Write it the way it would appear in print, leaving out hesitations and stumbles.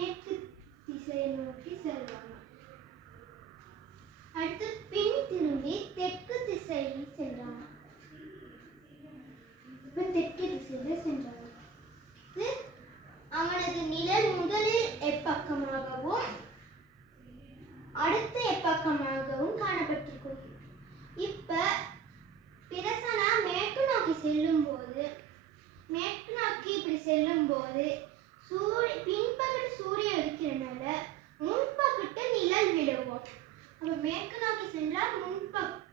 மேற்கு திசையை நோக்கி செல்வாங்க. அடுத்து பின் திரும்பி தெற்கு திசையில் சென்றாங்க. தெற்கு திசையில சென்றாங்க. அவனது நிழல் முதலில் எப்பக்கமாகவும் அடுத்த எப்பக்கமாகவும் காணப்பட்டிருக்கும். இப்ப பிரசன்னா மேற்கு நோக்கி இப்படி செல்லும் போது பின்பக்கத்து சூரியன் இருக்கிறனால முன்பக்கிட்ட நிழல் விழுவோம். அப்ப மேற்கு நோக்கி சென்றால் முன்பக்கம்